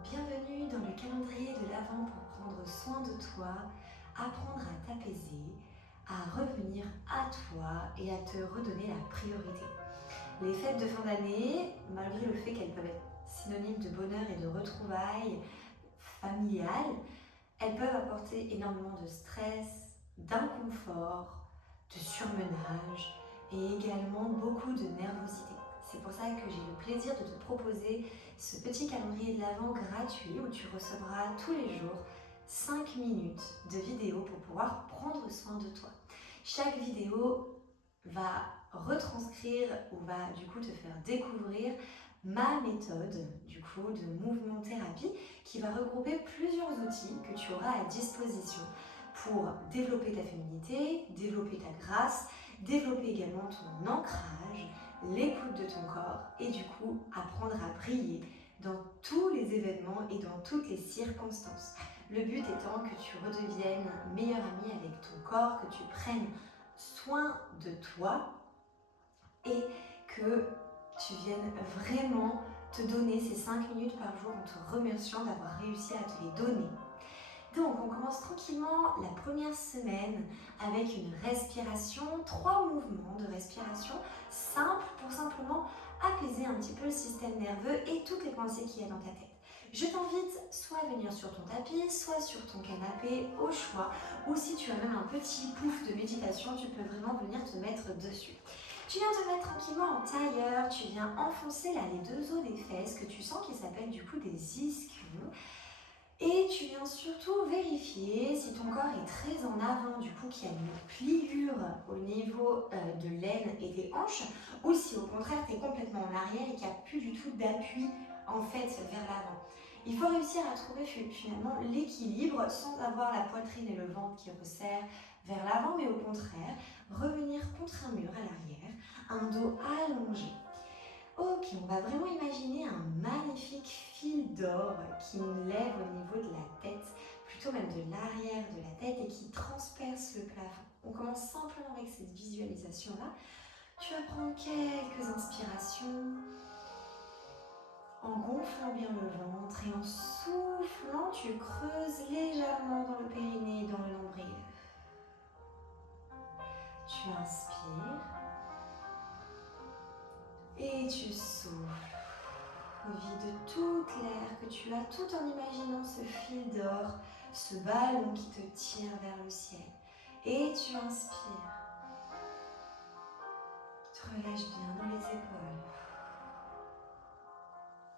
Bienvenue dans le calendrier de l'Avent pour prendre soin de toi, apprendre à t'apaiser, à revenir à toi et à te redonner la priorité. Les fêtes de fin d'année, malgré le fait qu'elles peuvent être synonymes de bonheur et de retrouvailles familiales, elles peuvent apporter énormément de stress, d'inconfort, de surmenage et également beaucoup de nervosité. C'est pour ça que j'ai le plaisir de te proposer ce petit calendrier de l'Avent gratuit où tu recevras tous les jours 5 minutes de vidéo pour pouvoir prendre soin de toi. Chaque vidéo va retranscrire ou va du coup te faire découvrir ma méthode du coup de mouvement thérapie qui va regrouper plusieurs outils que tu auras à disposition pour développer ta féminité, développer ta grâce, développer également ton ancrage, l'écoute de ton corps et du coup apprendre à briller dans tous les événements et dans toutes les circonstances. Le but étant que tu redeviennes meilleure amie avec ton corps, que tu prennes soin de toi et que tu viennes vraiment te donner ces 5 minutes par jour en te remerciant d'avoir réussi à te les donner. Donc on commence tranquillement la première semaine avec une respiration, 3 mouvements de respiration simples pour simplement apaiser un petit peu le système nerveux et toutes les pensées qu'il y a dans ta tête. Je t'invite soit à venir sur ton tapis, soit sur ton canapé au choix, ou si tu as même un petit pouf de méditation, tu peux vraiment venir te mettre dessus. Tu viens te mettre tranquillement en tailleur, tu viens enfoncer là les deux os des fesses que tu sens qui s'appellent du coup des ischions. Et tu viens surtout vérifier si ton corps est très en avant, du coup qu'il y a une pliure au niveau de l'aine et des hanches, ou si au contraire tu es complètement en arrière et qu'il n'y a plus du tout d'appui en fait vers l'avant. Il faut réussir à trouver finalement l'équilibre sans avoir la poitrine et le ventre qui resserrent vers l'avant, mais au contraire, revenir contre un mur à l'arrière, un dos allongé. Ok, on va vraiment imaginer un magnifique fil d'or qui nous lève au niveau de la tête, plutôt même de l'arrière de la tête et qui transperce le plafond. On commence simplement avec cette visualisation-là. Tu vas prendre quelques inspirations en gonflant bien le ventre et en soufflant, tu creuses légèrement dans le périnée et dans le nombril. Tu inspires et tu souffles. Vide toute l'air que tu as tout en imaginant ce fil d'or, ce ballon qui te tire vers le ciel. Et tu inspires. Te relâche bien dans les épaules.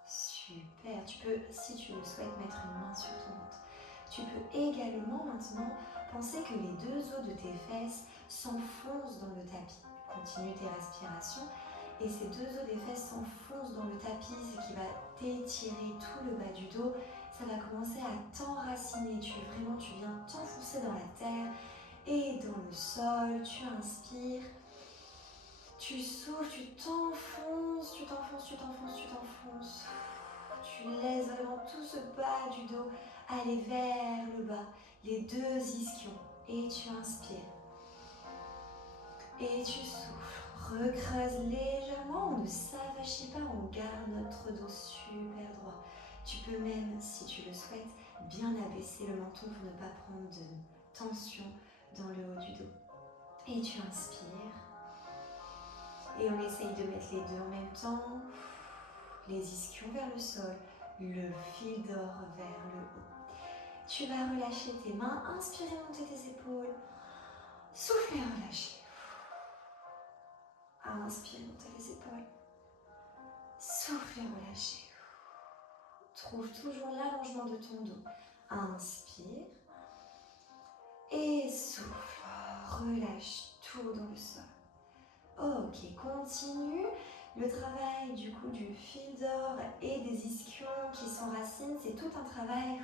Super. Tu peux, si tu le souhaites, mettre une main sur ton ventre. Tu peux également maintenant penser que les deux os de tes fesses s'enfoncent dans le tapis. Continue tes respirations. Et ces deux os des fesses s'enfoncent dans le tapis, ce qui va t'étirer tout le bas du dos. Ça va commencer à t'enraciner. Tu viens t'enfoncer dans la terre et dans le sol. Tu inspires. Tu souffles, tu t'enfonces, tu t'enfonces, tu t'enfonces, tu t'enfonces. Tu laisses vraiment tout ce bas du dos aller vers le bas, les deux ischions. Et tu inspires. Et tu souffles. Recreuse légèrement, on ne s'avachit pas, on garde notre dos super droit. Tu peux même, si tu le souhaites, bien abaisser le menton pour ne pas prendre de tension dans le haut du dos. Et tu inspires. Et on essaye de mettre les deux en même temps. Les ischions vers le sol, le fil d'or vers le haut. Tu vas relâcher tes mains, inspirer, monter tes épaules. Souffler, relâcher. Inspire, monter les épaules. Souffle et relâche. Trouve toujours l'allongement de ton dos. Inspire. Et souffle. Relâche tout dans le sol. Ok, continue. Le travail du coup du fil d'or et des ischions qui s'enracinent, c'est tout un travail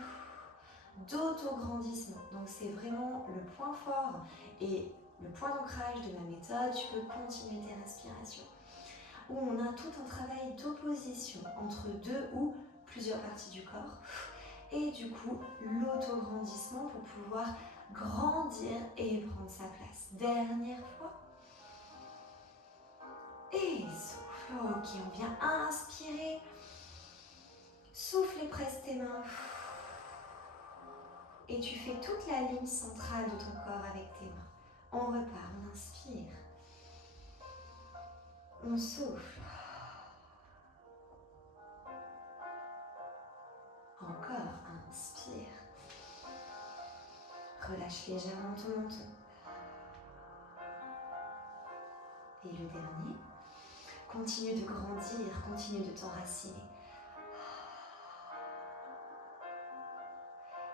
d'autograndissement. Donc c'est vraiment le point fort et le point d'ancrage de ma méthode. Tu peux continuer tes respirations. Où on a tout un travail d'opposition entre deux ou plusieurs parties du corps et du coup l'autograndissement pour pouvoir grandir et prendre sa place. Dernière fois. Et souffle. Ok, on vient inspirer. Souffle et presse tes mains. Et tu fais toute la ligne centrale de ton corps avec tes bras. On repart, on inspire. On souffle. Encore, inspire. Relâche légèrement ton menton. Et le dernier, continue de grandir, continue de t'enraciner.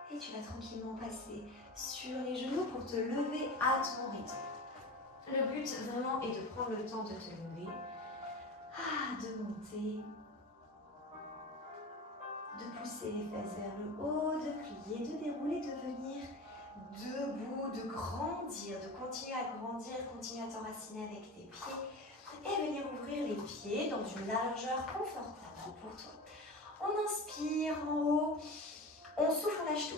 Et tu vas tranquillement passer sur les genoux pour te lever à ton rythme. Le but vraiment est de prendre le temps de te lever, de monter, de pousser les fesses vers le haut, de plier, de dérouler, de venir debout, de grandir, de continuer à grandir, continuer à t'enraciner avec tes pieds et venir ouvrir les pieds dans une largeur confortable pour toi. On inspire en haut, on souffle, on lâche tout.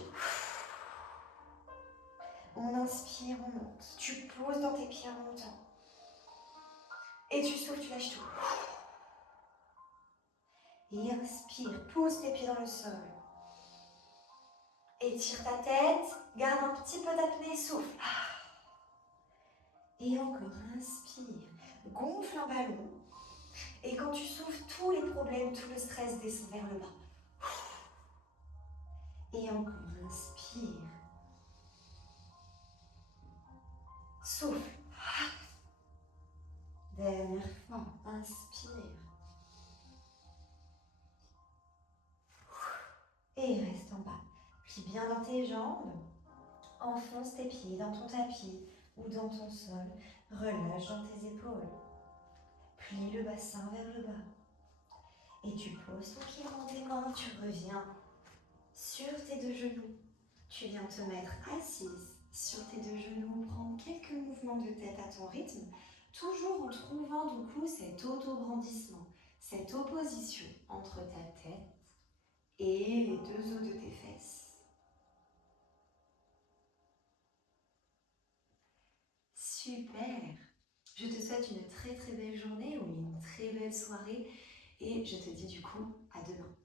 On inspire, on monte. Tu poses dans tes pieds en montant. Et tu souffles, tu lâches tout. Et inspire, pose tes pieds dans le sol. Étire ta tête, garde un petit peu d'apnée, souffle. Et encore, inspire, gonfle un ballon. Et quand tu souffles, tous les problèmes, tout le stress descend vers le bas. Et encore, inspire. Souffle. Dernière fois, inspire. Et reste en bas. Plie bien dans tes jambes. Enfonce tes pieds dans ton tapis ou dans ton sol. Relâche dans tes épaules. Plie le bassin vers le bas. Et tu poses ton pied dans tes mains. Tu reviens sur tes deux genoux. Tu viens te mettre assise sur tes deux genoux. Prendre quelques mouvements de tête à ton rythme. Toujours en trouvant du coup cet auto-grandissement, cette opposition entre ta tête et les deux os de tes fesses. Super! Je te souhaite une très très belle journée ou une très belle soirée et je te dis du coup à demain.